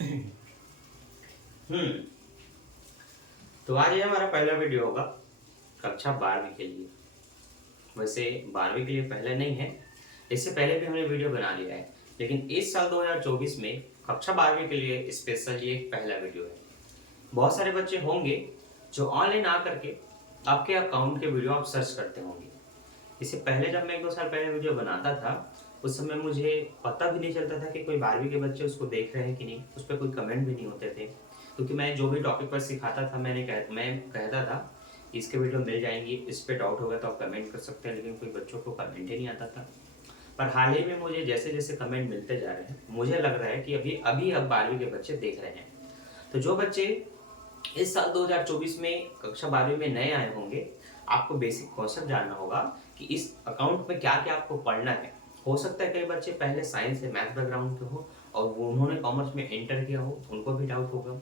हम्म तो आज ये हमारा पहला वीडियो होगा कक्षा 12वीं के लिए। वैसे 12वीं के लिए पहला नहीं है, इससे पहले भी हमने वीडियो बना लिया है, लेकिन इस साल 2024 में कक्षा 12वीं के लिए स्पेशल ये एक पहला वीडियो है। बहुत सारे बच्चे होंगे जो ऑनलाइन आ करके आपके अकाउंट के वीडियो आप सर्च करते होंगे। इससे पहले जब मैं 1-2 साल पहले वीडियो बनाता था, उस समय मुझे पता भी नहीं चलता था कि कोई 12वीं के बच्चे उसको देख रहे हैं कि नहीं, उस पर कोई कमेंट भी नहीं होते थे, क्योंकि मैं जो भी टॉपिक पर सिखाता था मैं कहता था कि इसके वीडियो मिल जाएंगी, इस पर डाउट होगा तो आप कमेंट कर सकते हैं, लेकिन कोई बच्चों को कमेंट ही नहीं आता था। पर हाल ही में मुझे जैसे जैसे कमेंट मिलते जा रहे हैं, मुझे लग रहा है कि अब 12वीं के बच्चे देख रहे हैं। तो जो बच्चे इस साल 2024 में कक्षा 12वीं में नए आए होंगे, आपको बेसिक कॉन्सेप्ट जानना होगा कि इस अकाउंट में क्या क्या आपको पढ़ना है। हो सकता है कई बच्चे पहले साइंस या मैथ बैकग्राउंड के हो और वो उन्होंने कॉमर्स में एंटर किया हो, उनको भी डाउट होगा।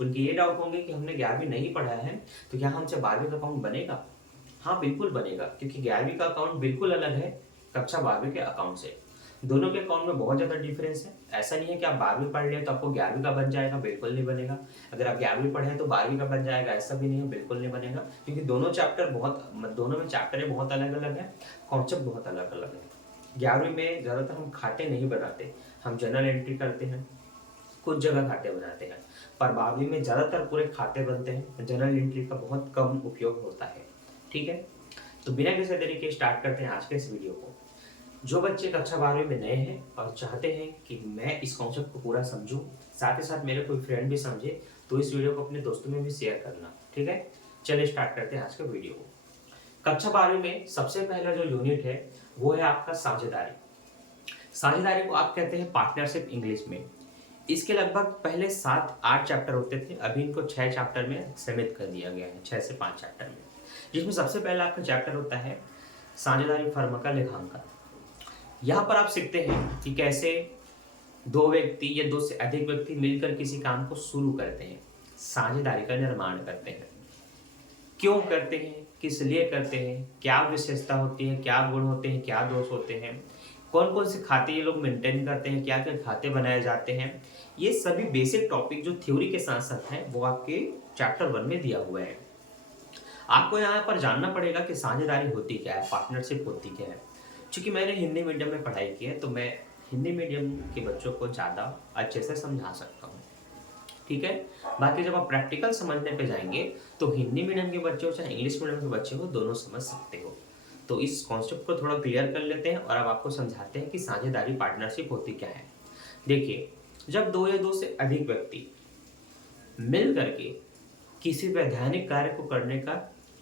उनके ये डाउट होंगे कि हमने 11वीं नहीं पढ़ा है, तो क्या हमसे 12वीं का अकाउंट बनेगा? हाँ, बिल्कुल बनेगा, क्योंकि 11वीं का अकाउंट बिल्कुल अलग है कक्षा 12वीं के अकाउंट से। दोनों के अकाउंट में बहुत ज़्यादा डिफरेंस है। ऐसा नहीं है कि आप 12वीं पढ़ लें तो आपको 11वीं का बन जाएगा, बिल्कुल नहीं बनेगा। अगर आप 11वीं पढ़े तो 12वीं का बन जाएगा, ऐसा भी नहीं है, बिल्कुल नहीं बनेगा, क्योंकि दोनों में चैप्टर बहुत अलग अलग है, कॉन्सेप्ट बहुत अलग अलग है। 11वीं में ज़्यादातर हम खाते नहीं बनाते, हम जनरल एंट्री करते हैं, कुछ जगह खाते बनाते हैं। पर 12वीं में ज़्यादातर पूरे खाते बनते हैं, जनरल एंट्री का बहुत कम उपयोग होता है। ठीक है, तो बिना किसी देरी के स्टार्ट करते हैं आज के इस वीडियो को। जो बच्चे कक्षा 12वीं में नए हैं और चाहते हैं कि मैं इस कॉन्सेप्ट को पूरा समझूं, साथ ही साथ मेरे कोई फ्रेंड भी समझे, तो इस वीडियो को अपने दोस्तों में भी शेयर करना। ठीक है, चलिए स्टार्ट करते हैं आज का वीडियो को। कक्षा 12वीं में सबसे पहला जो यूनिट है वो है आपका साझेदारी। साझेदारी को आप कहते हैं पार्टनरशिप इंग्लिश में। इसके लगभग पहले 7-8 चैप्टर होते थे, अभी इनको 6 चैप्टर में सीमित कर दिया गया है, 6 से 5 चैप्टर में, जिसमें सबसे पहला आपका चैप्टर होता है साझेदारी फर्म का लेखांकन। यहाँ पर आप सीखते हैं कि कैसे दो व्यक्ति या दो से अधिक व्यक्ति मिलकर किसी काम को शुरू करते हैं, साझेदारी का निर्माण करते हैं। क्यों करते हैं, किस लिए करते हैं, क्या विशेषता होती है, क्या गुण होते हैं, क्या दोष होते हैं, कौन कौन से खाते ये लोग मेंटेन करते हैं, क्या क्या खाते बनाए जाते हैं, ये सभी बेसिक टॉपिक जो थ्योरी के साथ साथ हैं वो आपके चैप्टर 1 में दिया हुआ है। आपको यहाँ पर जानना पड़ेगा कि साझेदारी होती क्या है, पार्टनरशिप होती क्या है। चूंकि मैंने हिंदी मीडियम में पढ़ाई की है, तो मैं हिंदी मीडियम के बच्चों को ज़्यादा अच्छे से समझा सकता हूँ। ठीक है, बाकी जब आप प्रैक्टिकल समझने पे जाएंगे तो हिंदी मीडियम के बच्चे हो चाहे इंग्लिश मीडियम के बच्चे हो, दोनों समझ सकते हो। तो इस कॉन्सेप्ट को थोड़ा क्लियर कर लेते हैं और अब आपको समझाते हैं कि साझेदारी पार्टनरशिप होती क्या है। देखिए, जब दो या दो से अधिक व्यक्ति मिल करके किसी वैधानिक कार्य को करने का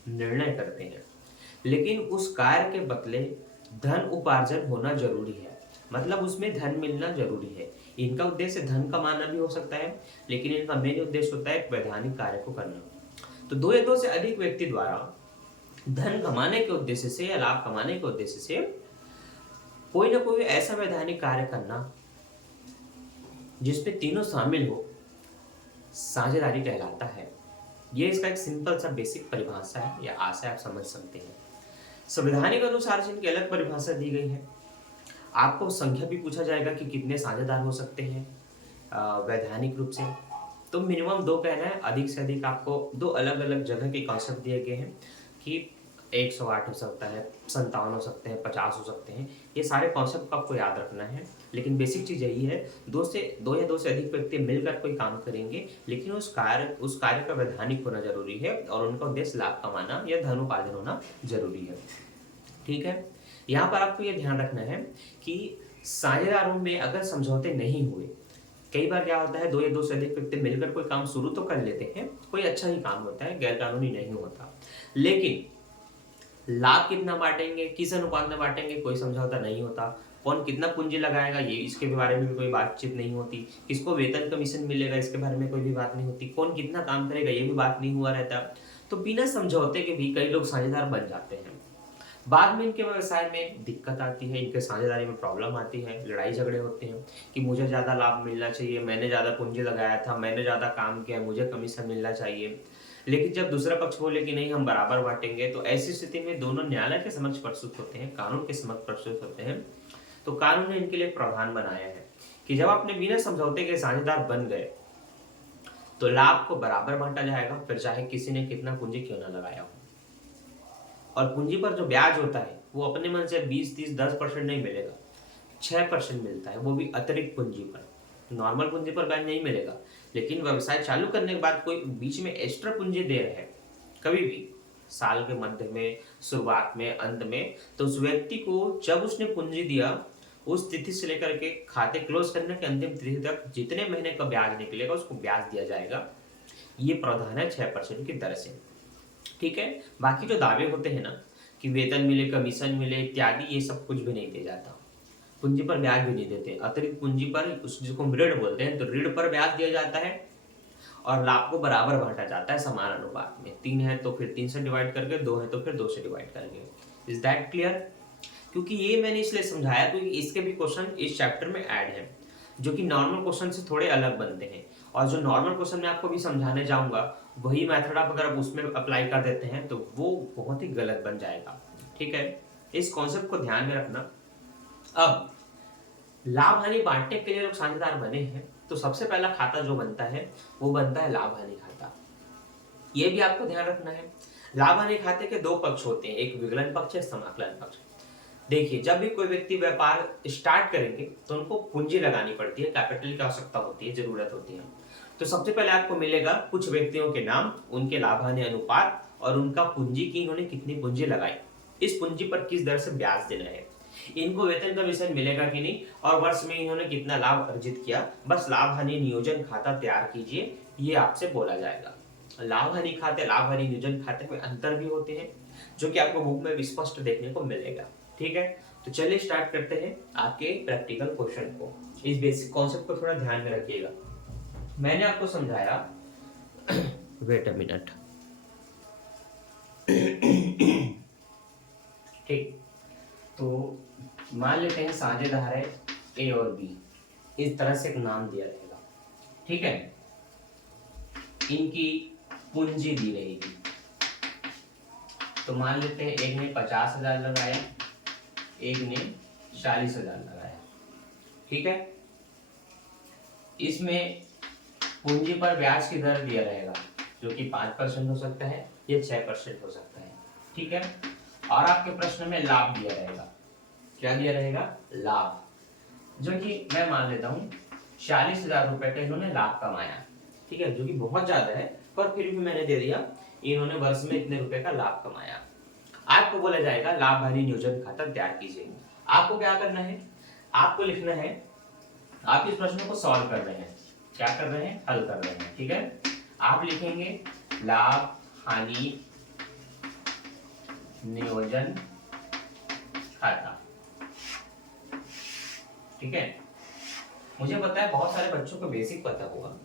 निर्णय करते हैं, लेकिन उस कार्य के बदले धन उपार्जन होना जरूरी है, मतलब उसमें धन मिलना जरूरी है। इनका उद्देश्य धन कमाना भी हो सकता है, लेकिन इनका मेन उद्देश्य होता है एक वैधानिक कार्य को करना। तो दो या दो से अधिक व्यक्ति द्वारा धन कमाने के उद्देश्य से या लाभ कमाने के उद्देश्य से कोई ना कोई ऐसा वैधानिक कार्य करना जिसमें तीनों शामिल हो, साझेदारी कहलाता है। ये इसका एक सिंपल सा बेसिक परिभाषा है या आशय आप समझ सकते हैं। संवैधानिक अनुसार से इनकी अलग परिभाषा दी गई है। आपको संख्या भी पूछा जाएगा कि कितने साझेदार हो सकते हैं वैधानिक रूप से। तो मिनिमम 2 कहना है, अधिक से अधिक आपको 2 अलग अलग जगह के कॉन्सेप्ट दिए गए हैं कि 108 हो सकता है, 57 हो सकते हैं, 50 हो सकते हैं। ये सारे कॉन्सेप्ट को आपको याद रखना है, लेकिन बेसिक चीज़ यही है, 2 या 2 से अधिक व्यक्ति मिलकर कोई काम करेंगे, लेकिन उस कार्य का वैधानिक होना जरूरी है और उनका उद्देश्य लाभ कमाना या धन उपार्जन होना जरूरी है। ठीक है, यहाँ पर आपको ये ध्यान रखना है कि साझेदारों में अगर समझौते नहीं हुए, कई बार क्या होता है, 2 या 2 से अधिक व्यक्ति मिलकर कोई काम शुरू तो कर लेते हैं, कोई अच्छा ही काम होता है, गैर कानूनी नहीं होता, लेकिन लाभ कितना बांटेंगे, किस अनुपात में बांटेंगे, कोई समझौता नहीं होता। कौन कितना पूंजी लगाएगा, ये इसके बारे में भी कोई बातचीत नहीं होती। किसको वेतन कमीशन मिलेगा, इसके बारे में कोई भी बात नहीं होती। कौन कितना काम करेगा, ये भी बात नहीं हुआ रहता। तो बिना समझौते के भी कई लोग साझेदार बन जाते हैं। बाद में इनके व्यवसाय में दिक्कत आती है, इनके साझेदारी में प्रॉब्लम आती है, लड़ाई झगड़े होते हैं कि मुझे ज़्यादा लाभ मिलना चाहिए, मैंने ज़्यादा पूंजी लगाया था, मैंने ज़्यादा काम किया, मुझे कमीशन मिलना चाहिए। लेकिन जब दूसरा पक्ष बोले कि नहीं हम बराबर बांटेंगे, तो ऐसी स्थिति में दोनों न्यायालय के समक्ष प्रस्तुत होते हैं, कानून के समक्ष प्रस्तुत होते हैं। तो कानून ने इनके लिए प्रावधान बनाया है कि जब आपने बिना समझौते के साझेदार बन गए, तो लाभ को बराबर बांटा जाएगा, फिर चाहे किसी ने कितना पूंजी क्यों ना लगाया हो। और पूंजी पर जो ब्याज होता है वो अपने मन से 20, 30, 10% नहीं मिलेगा, 6% मिलता है, वो भी अतिरिक्त पूंजी पर। नॉर्मल पूंजी पर ब्याज नहीं मिलेगा, लेकिन व्यवसाय चालू करने के बाद कोई बीच में एक्स्ट्रा पूंजी दे रहे हैं कभी भी, साल के मध्य में, शुरुआत में, अंत में, तो उस व्यक्ति को जब उसने पूंजी दिया उस तिथि से लेकर के खाते क्लोज करने के अंतिम तिथि तक जितने महीने का ब्याज निकलेगा उसको ब्याज दिया जाएगा। ये प्रावधान है 6% की दर से। ठीक है, बाकी जो दावे होते हैं ना कि वेतन मिले, कमीशन मिले इत्यादि, ये सब कुछ भी नहीं दिया जाता। पूंजी पर ब्याज भी नहीं देते, अतिरिक्त पूंजी पर, उस जिसको हम ऋण बोलते हैं, तो ऋण पर ब्याज दिया जाता है और लाभ को बराबर बांटा जाता है समान अनुपात में। 3 है तो फिर 3 से डिवाइड करके, 2 है तो फिर 2 से डिवाइड करके। Is that clear? क्योंकि ये मैंने इसलिए समझाया क्योंकि इसके भी क्वेश्चन इस चैप्टर में ऐड है, जो कि नॉर्मल क्वेश्चन से थोड़े अलग बनते हैं। और जो नॉर्मल क्वेश्चन मैं आपको भी समझाने जाऊंगा, वही मेथड आप अगर उसमें अप्लाई कर देते हैं तो वो बहुत ही गलत बन जाएगा। ठीक है, इस कॉन्सेप्ट को ध्यान में रखना। अब लाभ हानि बांटने के लिए लोग साझेदार बने हैं, तो सबसे पहला खाता जो बनता है वो बनता है लाभ हानि खाता। ये भी आपको ध्यान रखना है। लाभ हानि खाते के 2 पक्ष होते हैं, एक विकलन पक्ष है, समाकलन पक्ष। देखिए, जब भी कोई व्यक्ति व्यापार स्टार्ट करेंगे तो उनको पूंजी लगानी पड़ती है, कैपिटल की आवश्यकता होती है, जरूरत होती है। तो सबसे पहले आपको मिलेगा कुछ व्यक्तियों के नाम, उनके लाभ हानि अनुपात और उनका पूंजी की इन्होंने कितनी पूंजी लगाई, इस पूंजी पर किस दर से ब्याज देना है, इनको वेतन कमीशन मिलेगा कि नहीं, और वर्ष में इन्होंने कितना लाभ अर्जित किया। बस लाभ हानि नियोजन खाता तैयार कीजिए, ये आपसे बोला जाएगा। लाभ हानि खाते, लाभ हानि नियोजन खाते में अंतर भी होते हैं, जो कि आपको बुक में स्पष्ट देखने को मिलेगा। ठीक है, तो चलिए स्टार्ट करते हैं आपके प्रैक्टिकल क्वेश्चन को। इस बेसिक कॉन्सेप्ट को थोड़ा ध्यान में रखिएगा। मैंने आपको समझाया वेट अ मिनट। ठीक, तो मान लेते हैं साझेदार है ए और बी, इस तरह से एक नाम दिया रहेगा। ठीक है, इनकी पूंजी दी रहेगी। तो मान लेते हैं एक ने 50,000 लगाया, एक ने 40,000 लगाया। ठीक है, इसमें पूंजी पर ब्याज की दर दिया रहेगा, जो कि 5% हो सकता है या 6% हो सकता है। ठीक है, और आपके प्रश्न में लाभ दिया रहेगा। क्या दिया रहेगा? लाभ, जो कि मैं मान लेता हूँ 40,000 रुपए का इन्होंने लाभ कमाया। ठीक है, जो कि बहुत ज्यादा है, पर फिर भी मैंने दे दिया, इन्होंने वर्ष में इतने रुपए का लाभ कमाया। आपको बोला जाएगा लाभ हानि नियोजन खाता तैयार कीजिए। आपको क्या करना है? आपको लिखना है, आप इस प्रश्न को सॉल्व कर रहे हैं, क्या कर रहे हैं? हल कर रहे हैं। ठीक है, आप लिखेंगे लाभ हानि नियोजन खाता। ठीक है, मुझे पता है बहुत सारे बच्चों को बेसिक पता होगा,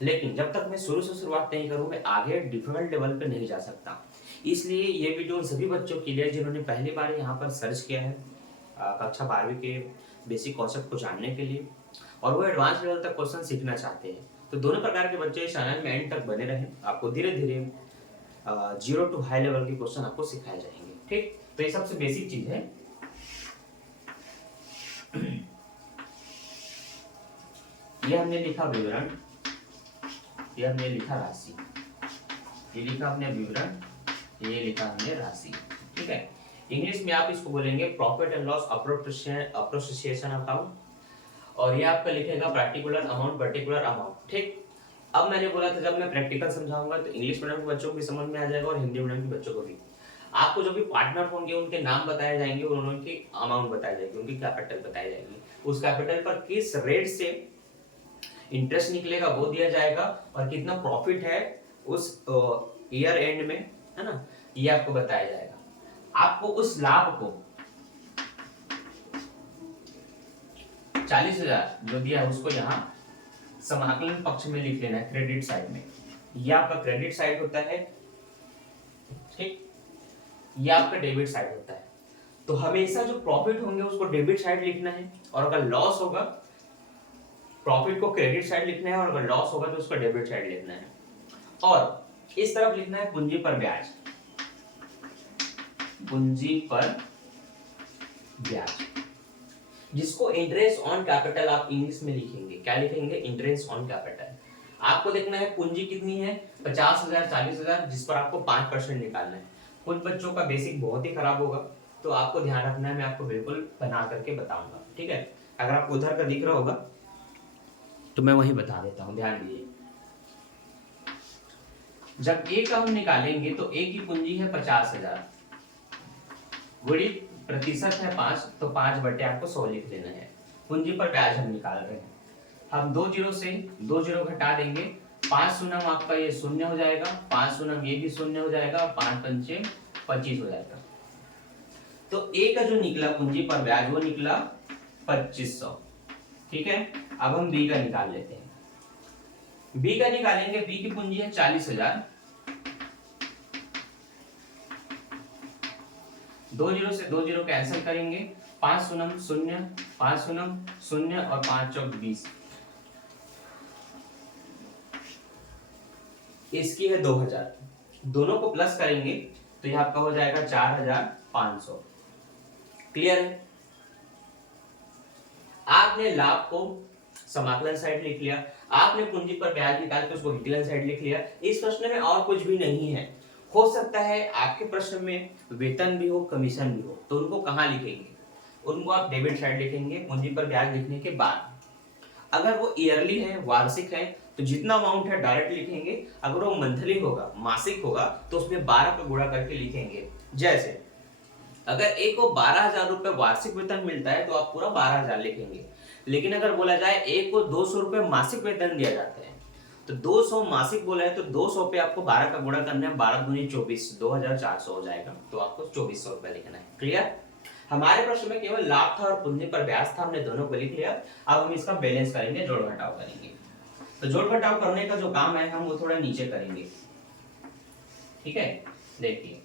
लेकिन जब तक मैं शुरू से शुरुआत नहीं करूं, मैं आगे डिफिकल्ट लेवल पे नहीं जा सकता। इसलिए ये वीडियो उन सभी बच्चों के लिए जिन्होंने पहली बार यहाँ पर सर्च किया है कक्षा 12वीं के बेसिक कॉन्सेप्ट को जानने के लिए, और वो एडवांस लेवल तक क्वेश्चन सीखना चाहते हैं। तो दोनों प्रकार के बच्चे इस चैनल में एंड तक बने रहें, आपको धीरे धीरे 0 to हाई लेवल के क्वेश्चन आपको सिखाए जाएंगे। ठीक, तो ये सबसे बेसिक चीज है। ये हमने लिखा विवरण, ये हमने लिखा राशि, ये लिखा हमने विवरण, ये लिखा हमने राशि। ठीक है, इंग्लिश में आप इसको बोलेंगे profit and loss appropriation account, और ये आपका लिखेगा पर्टिकुलर अमाउंट, पर्टिकुलर अमाउंट। ठीक, अब मैंने बोला था जब मैं प्रैक्टिकल समझाऊंगा तो इंग्लिश मीडियम के बच्चों को भी समझ में आ जाएगा और हिंदी मीडियम के बच्चों को भी। आपको जो भी पार्टनर होंगे उनके नाम बताए जाएंगे और उनकी अमाउंट बताई जाएगी, उनकी कैपिटल बताई जाएगी, उस कैपिटल पर किस रेट से इंटरेस्ट निकलेगा वो दिया जाएगा, और कितना प्रॉफिट है उस ईयर एंड में, है ना, ये आपको बताया जाएगा। आपको उस लाभ को 40,000 जो दिया है उसको यहाँ समाकलन पक्ष में लिख लेना है, क्रेडिट साइड में। ये आपका क्रेडिट साइड होता है। ठीक, ये आपका डेबिट साइड होता है। तो हमेशा जो प्रॉफिट होंगे उसको डेबिट साइड लिखना है, और अगर लॉस होगा प्रॉफिट को क्रेडिट साइड लिखना है, और अगर लॉस होगा तो उसका डेबिट साइड लिखना है। और इस तरफ लिखना है पूंजी पर ब्याज, पूंजी पर ब्याज, जिसको इंटरेस्ट ऑन कैपिटल आप इंग्लिश में लिखेंगे। क्या लिखेंगे? Interest on capital. आपको देखना है पूंजी कितनी है, 50,000, 40,000, जिस पर आपको 5% निकालना है। कुछ बच्चों का बेसिक बहुत ही खराब होगा, तो आपको ध्यान रखना है, मैं आपको बिल्कुल बना करके बताऊंगा, ठीक है। अगर आपको उधर का दिख रहा होगा तो मैं वही बता देता हूँ, ध्यान दीजिए। जब ए का हम निकालेंगे तो ए की पूंजी है 50,000, गुणित प्रतिशत है 5, तो 5 बटे आपको 100 लिख लेना है। पूंजी पर ब्याज हम निकाल रहे हैं। हम 2 जीरो से 2 जीरो घटा देंगे, 5 शून्य आपका ये शून्य हो जाएगा, 5 शून्य ये भी शून्य हो जाएगा, 5 पंचे 25 हो जाएगा। तो ए का जो निकला पूंजी पर ब्याज वो निकला 2500, ठीक है। अब हम बी का निकाल लेते हैं। बी का निकालेंगे, बी की पूंजी है 40,000, 2 जीरो से 2 जीरो कैंसिल करेंगे, 5 शून्य शून्य, 5 शून्य शून्य और 5 चौक 20, इसकी है 2000, दोनों को प्लस करेंगे तो यह आपका हो जाएगा 4500। क्लियर है। आपने लाभ को समाकलन साइड लिख लिया, आपने पूंजी पर ब्याज निकाल के उसको विकलन साइड लिख लिया। इस प्रश्न में और कुछ भी नहीं है। हो सकता है आपके प्रश्न में वेतन भी हो, कमीशन भी हो, तो उनको कहाँ लिखेंगे, उनको आप डेबिट साइड लिखेंगे पूंजी पर ब्याज लिखने के बाद। अगर वो ईयरली है, वार्षिक है, तो जितना अमाउंट है डायरेक्ट लिखेंगे। अगर वो मंथली होगा, मासिक होगा, तो उसमें 12 पे गुणा करके लिखेंगे। जैसे अगर एक को 12,000 रुपए वार्षिक वेतन मिलता है तो आप पूरा 12,000 लिखेंगे। लेकिन अगर बोला जाए एक को 200 रुपए मासिक वेतन दिया जाता है, तो 200 मासिक बोला है तो 200 पे आपको 12 का गुणा करना है, 12 दूनी 24, 2,400 हो जाएगा, तो आपको 2400 रुपए लिखना है। क्लियर। हमारे प्रश्न में केवल लाभ था और पूंजी पर ब्याज था, हमने दोनों को लिख लिया। अब हम इसका बैलेंस करेंगे, जोड़ घटाव करेंगे। तो जोड़ घटाव करने का जो काम है हम वो थोड़ा नीचे करेंगे, ठीक है। देखिए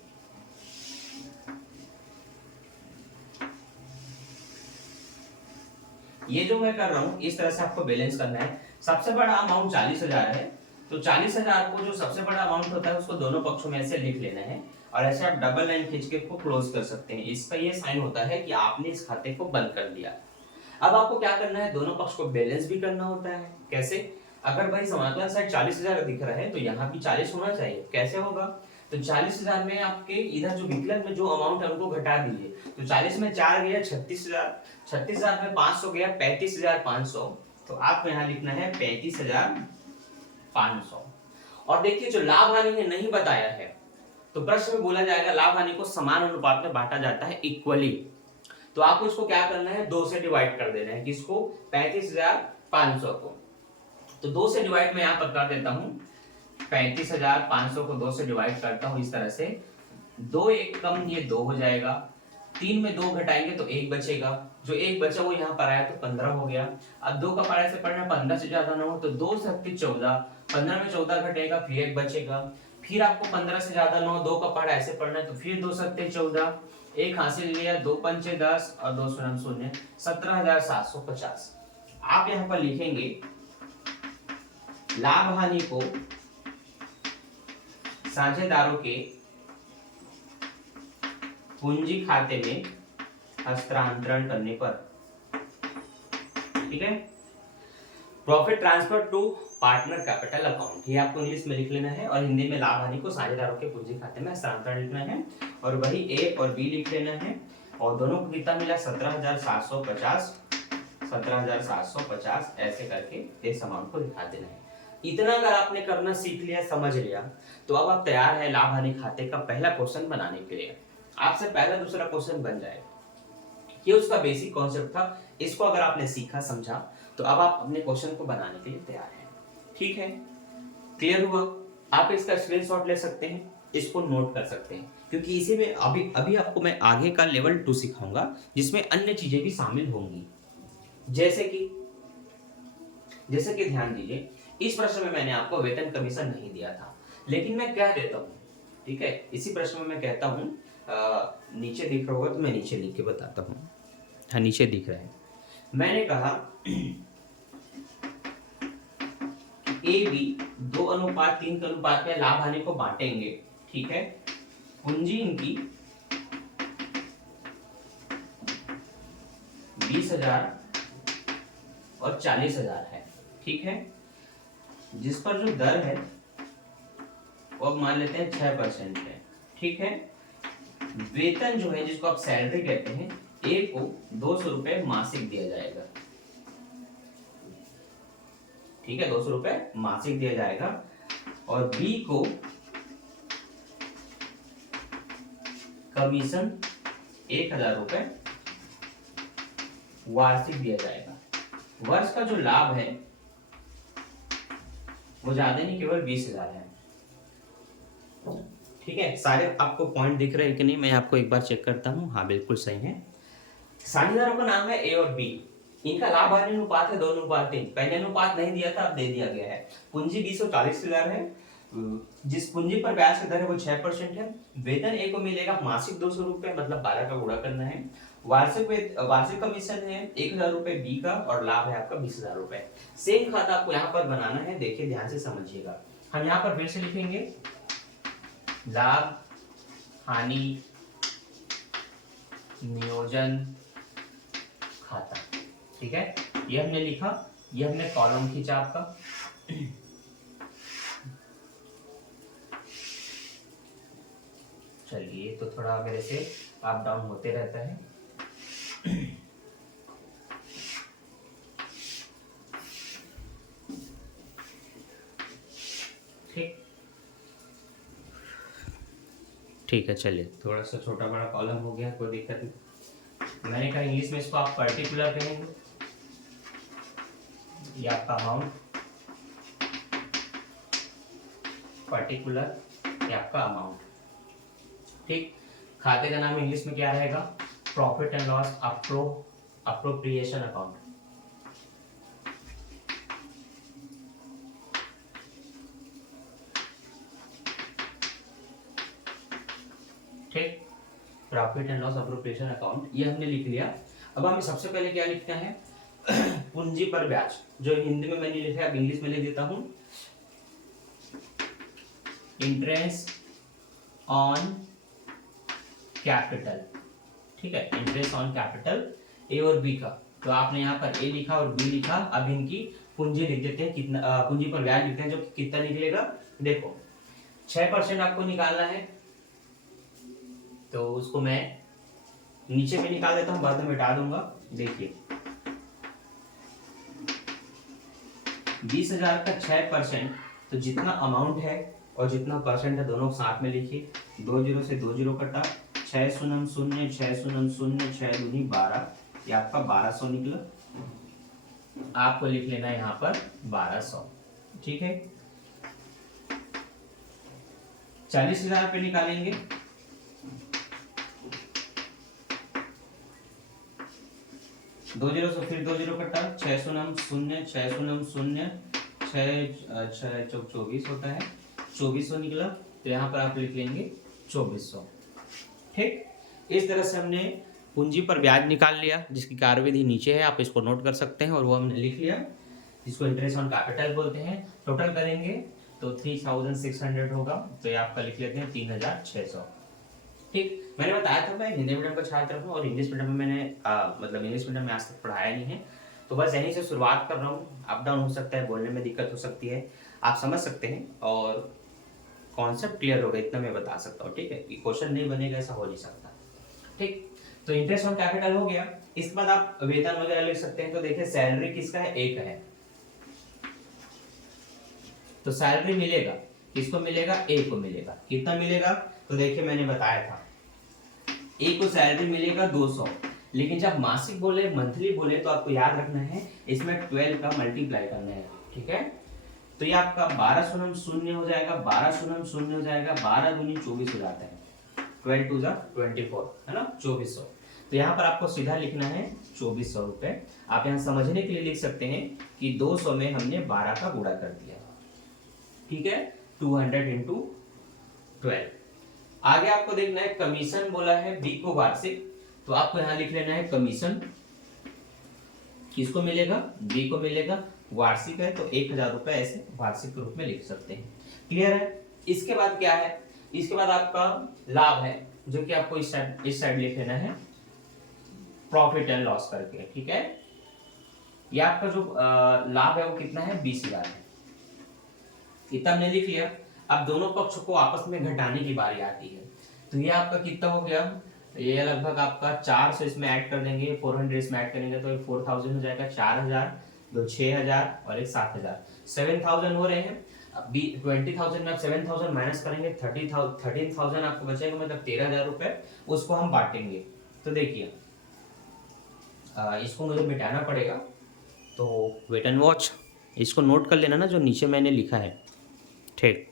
ये जो मैं कर रहा हूं इस तरह से आपको बैलेंस करना है। सबसे बड़ा अमाउंट 40,000 है, तो 40,000 को जो सबसे बड़ा अमाउंट होता है उसको दोनों पक्षों में ऐसे लिख लेना है, और ऐसे आप डबल लाइन खींच के इसको क्लोज कर सकते हैं। इसका ये साइन होता है कि आपने इस खाते को बंद कर दिया। अब आपको क्या करना है, दोनों पक्ष को बैलेंस भी करना होता है। कैसे? अगर भाई समाकलन साइड 40,000 दिख रहा है तो यहाँ भी 40 होना चाहिए। कैसे होगा? तो 40,000 में आपके इधर जो विकलन में जो अमाउंट है उनको घटा दीजिए। तो 40 में 4 गया 36,000, 36,000 में 500 गया 35,500, तो आपको यहाँ लिखना है 35,500। और देखिए जो लाभ हानि है नहीं बताया है, तो प्रश्न में बोला जाएगा लाभ हानि को समान अनुपात में बांटा जाता है, इक्वली। तो आपको इसको क्या करना है, 2 से डिवाइड कर देना है। किसको? 35,500 को। तो 2 से डिवाइड मैं यहाँ पर कर देता हूँ, 35,500 को 2 से डिवाइड करता हूँ इस तरह से। 2 एक कम, ये 2 हो जाएगा। 3 में 2 घटाएंगे तो 1 बचेगा, जो 1 बचा वो यहाँ पर आया तो 15 हो गया। अब 2 का पढ़ाई से पढ़ना 15 से ज्यादा ना हो, तो 2 शक्ति 14, 15 में 14 घटेगा फिर 1 बचेगा। फिर आपको 15 से ज्यादा ना हो, 2 का पढ़ा ऐसे पढ़ना है, तो फिर 2 शक्ति 14, 1 हासिल लिया, 2 पंचे 10 और 2 शून्य शून्य, 17,750। आप यहाँ पर लिखेंगे लाभ हानि को साझेदारों के पूंजी खाते में हस्तांतरण करने पर, ठीक है। Profit transfer to partner capital account, ये आपको इंग्लिश में लिख लेना है, और हिंदी में लाभ हानि को साझेदारों के पूंजी खाते में हस्तांतरण लिखना है, और वही ए और बी लिख लेना है। और दोनों को कितना मिला? 17,750, 17,750 ऐसे करके इस अमाउंट को दिखा देना है। इतना अगर आपने करना सीख लिया, समझ लिया, तो अब आप तैयार है लाभ हानि खाते का पहला क्वेश्चन बनाने के लिए। आपसे पहला दूसरा क्वेश्चन बन जाएगा। ये उसका बेसिक कॉन्सेप्ट था, इसको अगर आपने सीखा समझा तो अब आप अपने क्वेश्चन को बनाने के लिए तैयार हैं। ठीक है, क्लियर हुआ? आप इसका स्क्रीनशॉट ले सकते हैं, इसको नोट कर सकते हैं, क्योंकि इसी में अभी आपको मैं आगे का लेवल 2 सिखाऊंगा जिसमें अन्य चीजें भी शामिल होंगी। जैसे कि ध्यान दीजिए, इस प्रश्न में मैंने आपको वेतन कमीशन नहीं दिया था, लेकिन मैं कह देता हूँ, ठीक है, इसी प्रश्न में मैं कहता हूँ, नीचे दिख रहा होगा तो मैं नीचे लिख के बताता हूँ। हाँ, नीचे दिख रहा है। मैंने कहा ए बी 2:3 के अनुपात में लाभ हानि को बांटेंगे, ठीक है। पूंजी इनकी 20,000 और 40,000 है, ठीक है। जिस पर जो दर है वो अब मान लेते हैं 6% है, ठीक है। वेतन जो है जिसको आप सैलरी कहते हैं, ए को 200 रुपए मासिक दिया जाएगा, ठीक है, 200 रुपए मासिक दिया जाएगा। और बी को कमीशन 1000 रुपए वार्षिक दिया जाएगा। वर्ष का जो लाभ है वो ज्यादा नहीं, केवल 20,000 है, ठीक है। सारे आपको पॉइंट दिख रहे हैं कि नहीं, मैं आपको एक बार चेक करता हूँ। हाँ बिल्कुल सही है। साझेदारों का नाम है ए और बी, इनका लाभ हानि अनुपात है 2:3। पहले अनुपात नहीं दिया था, अब दे दिया गया है। पूंजी 240,000 है, जिस पूंजी पर ब्याज की दर है वो 6% है। वेतन ए को मिलेगा मासिक 200 रुपए, मतलब 12 का गुणा करना है। वार्षिक कमीशन है 1000 रुपए बी का, और लाभ है आपका 20,000 रुपए। सेम खाता आपको यहाँ पर बनाना है, देखिए ध्यान से समझिएगा। हम यहाँ पर फिर से लिखेंगे लाभ हानि नियोजन खाता, ठीक है। ये हमने लिखा, ये हमने कॉलम खींचा आपका। चलिए, तो थोड़ा मेरे से अप डाउन होते रहता है। ठीक ठीक है, चलिए, थोड़ा सा छोटा बड़ा कॉलम हो गया, कोई दिक्कत नहीं। मैंने कहा इंग्लिश में इसको आप पर्टिकुलर कहेंगे, ये आपका अमाउंट, पर्टिकुलर ये आपका अमाउंट, ठीक। खाते का नाम इंग्लिश में क्या रहेगा? Profit and loss appropriation account, ठीक। Profit and loss appropriation account, ये हमने लिख लिया। अब हमें सबसे पहले क्या लिखना है? पूंजी पर ब्याज, जो हिंदी में मैंने लिखा है, अब इंग्लिश में लिख देता हूं। इंटरेस्ट ऑन कैपिटल, ठीक है, इंटरेस्ट ऑन कैपिटल ए और बी का। तो आपने यहाँ पर ए लिखा और बी लिखा। अब इनकी पूंजी लिख देते हैं, कितना पूंजी पर ब्याज लिखते हैं, जो कितना निकलेगा। देखो 6% आपको निकालना है, तो उसको मैं नीचे में निकाल देता हूं, बाद में मिटा दूंगा। देखिए 20,000 का 6%, तो जितना अमाउंट है और जितना परसेंट है दोनों साथ में लिखिए। 2 जीरो से 2 जीरो कटा, 6 शून्य शून्य, 6 शून्य शून्य, 6 दूनी 12, ये आपका 1200 निकला। आपको लिख लेना है यहाँ पर 1200, ठीक है। 40,000 पे निकालेंगे, दो जीरो से फिर 2 जीरो कटा, 6 शून्य शून्य, 6 शून्य शून्य, 6 चौक 24 होता है, 2400 निकला। तो यहाँ पर आप लिख लेंगे 2400, ठीक। इस तरह से हमने पूंजी पर ब्याज निकाल लिया, जिसकी कार्यविधि नीचे है, आप इसको नोट कर सकते हैं। और वो हमने लिख लिया, जिसको इंटरेस्ट ऑन कैपिटल बोलते हैं। टोटल करेंगे तो 3600 होगा, तो ये आपका लिख लेते हैं 3600, ठीक। मैंने बताया था मैं हिंदी मीडियम का छात्र हूँ, और इंग्लिश मीडियम में मैंने मतलब इंग्लिश मीडियम में आज तक पढ़ाया नहीं है, तो बस यहीं से शुरुआत कर रहा हूँ। अप डाउन हो सकता है, बोलने में दिक्कत हो सकती है, आप समझ सकते हैं, और कॉन्सेप्ट क्लियर होगा, इतना मैं बता सकता हूँ, ठीक है। कि क्वेश्चन नहीं बनेगा ऐसा हो नहीं सकता, ठीक। तो इंटरेस्ट ऑन कैपिटल हो गया। इसके बाद आप वेतन वगैरह लिख सकते हैं। तो देखिए सैलरी किसका है? एक है, तो सैलरी मिलेगा, किसको मिलेगा? ए को मिलेगा। कितना मिलेगा? तो देखिए मैंने बताया था, ए को सैलरी मिलेगा 200, लेकिन जब मासिक बोले, मंथली बोले, तो आपको याद रखना है इसमें 12 का मल्टीप्लाई करना है, ठीक है। तो ये आपका 12 शून्य शून्य हो जाएगा, 12 शून्य शून्य हो जाएगा, 12 दूनी 24 हो जाता है, 12 टू 24 है ना, 2400। तो यहाँ पर आपको सीधा लिखना है 2400 रुपए। आप यहाँ समझने के लिए लिख सकते हैं कि 200 में हमने 12 का गुणा कर दिया, ठीक है, 200 इंटू 12। आगे आपको देखना है कमीशन बोला है बी को वार्षिक, तो आपको यहाँ लिख लेना है कमीशन किसको मिलेगा? बी को मिलेगा। वार्षिक है तो 1000 रुपए ऐसे वार्षिक के रूप में लिख सकते हैं। क्लियर है? इसके बाद क्या है? इसके बाद आपका लाभ है, जो कि आपको इस साइड लिख लेना है प्रॉफिट एंड लॉस करके, ठीक है। ये आपका जो लाभ है वो कितना है? 20,000 है, इतना हमने लिख लिया। अब दोनों पक्ष को आपस में घटाने की बारी आती है। तो ये आपका कितना हो गया, ये लगभग आपका 400 इसमें ऐड कर देंगे, 400 इसमें ऐड करेंगे तो 4000 हो जाएगा, 4000 दो 6000 और एक 7000, 7000 हो रहे हैं। अब 20,000 में आप 7000 माइनस करेंगे, 13,000 आपको बचेगा, मतलब 13,000 रुपए, उसको हम बांटेंगे। तो देखिए इसको मुझे मिटाना पड़ेगा, तो वेट एंड वॉच, इसको नोट कर लेना ना जो नीचे मैंने लिखा है, ठीक।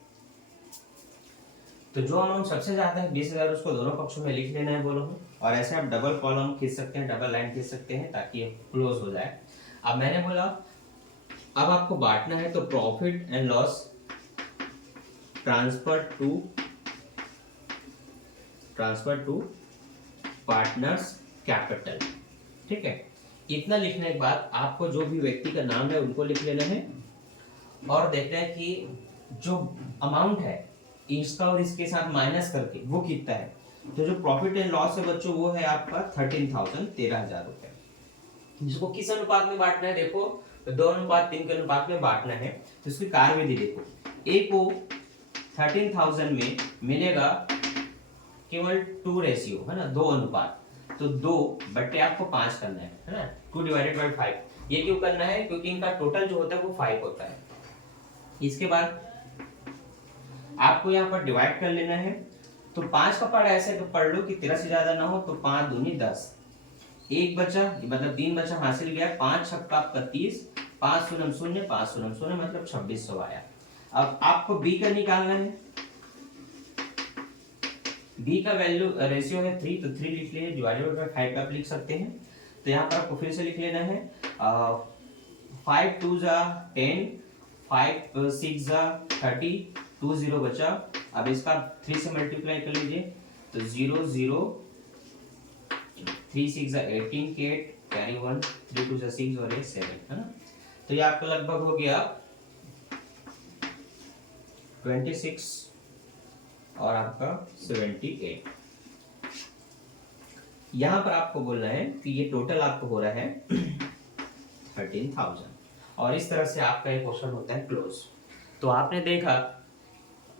तो जो अमाउंट सबसे ज़्यादा है 20,000, उसको दोनों पक्षों में लिख लेना है बोलो, और ऐसे आप डबल कॉलम खींच सकते हैं, डबल लाइन खींच सकते हैं ताकि ये क्लोज हो जाए। अब मैंने बोला अब आपको बांटना है, तो profit and loss transfer to partners capital, ठीक है। इतना लिखने के बाद आपको जो भी व्यक्ति का नाम है उनको लिख लेना है, और देखना है कि जो अमाउंट है इसका और इसके साथ माइनस करके वो कितना है। तो जो प्रॉफिट एंड लॉस है बच्चों वो है आपका 13,000, 13,000 रुपए, जिसको किस अनुपात में बांटना है, देखो तो 2:3 के अनुपात में बांटना है। तो इसकी कार्यविधि देखो, ए को 13,000 में मिलेगा केवल 2 रेशियो, है ना, 2 अनुपात, तो 2 बटे आपको 5 करना है ना, 2/5। ये क्यों करना है, क्योंकि इनका टोटल जो होता है वो 5 होता है। इसके बाद आपको यहाँ पर डिवाइड कर लेना है, तो 5 का पढ़ा ऐसे पढ़ लो कि 13 से ज्यादा ना हो, तो 5 दूनी 10, एक बचा मतलब 3 बचा, हासिल गया, 5 छक्का आपका 30, 5 शून्य शून्य, 5 शून्य शून्य, मतलब 2600 आया। अब आपको बी का निकालना है, बी का वैल्यू रेशियो है 3, तो 3 लिख लीजिए, डिवाइडेड बाय 5 आप लिख सकते हैं। तो यहाँ पर आपको फिर से लिख लेना है 5 2 जा 10, 5 6 जा 30, 2 0 बचा। अब इसका 3 से मल्टीप्लाई कर लीजिए, तो 0 0, 3 6 जा 18 के 8 कैरी 1, 3 2 जा 6 और 8 7, है ना। तो ये आपका लगभग हो गया 26 और आपका 78। यहां पर आपको बोलना है कि ये टोटल आपको हो रहा है 13,000, और इस तरह से आपका ये क्वेश्चन होता है क्लोज। तो आपने देखा,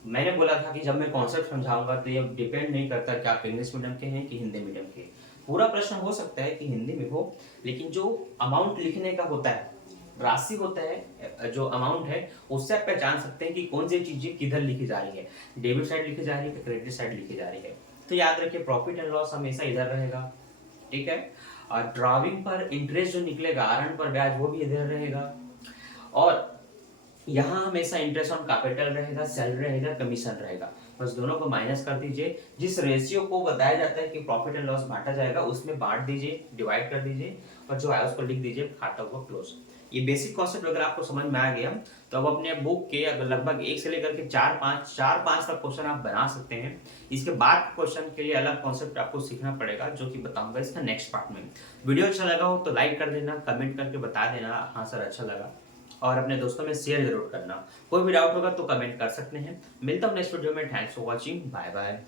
मैंने बोला था कि जब मैं कॉन्सेप्ट समझाऊंगा तो ये डिपेंड नहीं करता कि आप इंग्लिश मीडियम के हैं कि हिंदी मीडियम के। पूरा प्रश्न हो सकता है कि हिंदी में हो, लेकिन जो अमाउंट लिखने का होता है, राशि होता है, जो अमाउंट है, उससे आप पहचान सकते हैं कि कौन सी चीजें किधर लिखी जा रही है, डेबिट साइड लिखी जा रही है, क्रेडिट साइड लिखी जा रही है। तो याद रखिए प्रॉफिट एंड लॉस हमेशा इधर रहेगा, ठीक है। और ड्राविंग पर इंटरेस्ट जो निकलेगा, आरंभ पर ब्याज, वो भी इधर रहेगा, और यहाँ हमेशा इंटरेस्ट ऑन कैपिटल रहेगा, सैलरी रहेगा, कमीशन रहेगा। बस दोनों को माइनस कर दीजिए, जिस रेशियो को बताया जाता है कि प्रॉफिट एंड लॉस बांटा जाएगा उसमें बांट दीजिए, डिवाइड कर दीजिए, और जो है उसको लिख दीजिए, खाता हुआ क्लोज। ये बेसिक कॉन्सेप्ट अगर आपको समझ में आ गया तो अब अपने बुक के अगर लगभग 1 से लेकर के 4-5 तक क्वेश्चन आप बना सकते हैं। इसके बाद क्वेश्चन के लिए अलग कॉन्सेप्ट आपको सीखना पड़ेगा, जो कि बताऊंगा इसका नेक्स्ट पार्ट में। वीडियो अच्छा लगा हो तो लाइक कर देना, कमेंट करके बता देना हाँ सर अच्छा लगा, और अपने दोस्तों में शेयर जरूर करना। कोई भी डाउट होगा तो कमेंट कर सकते हैं। मिलता हूँ नेक्स्ट वीडियो में। Thanks for watching, bye bye.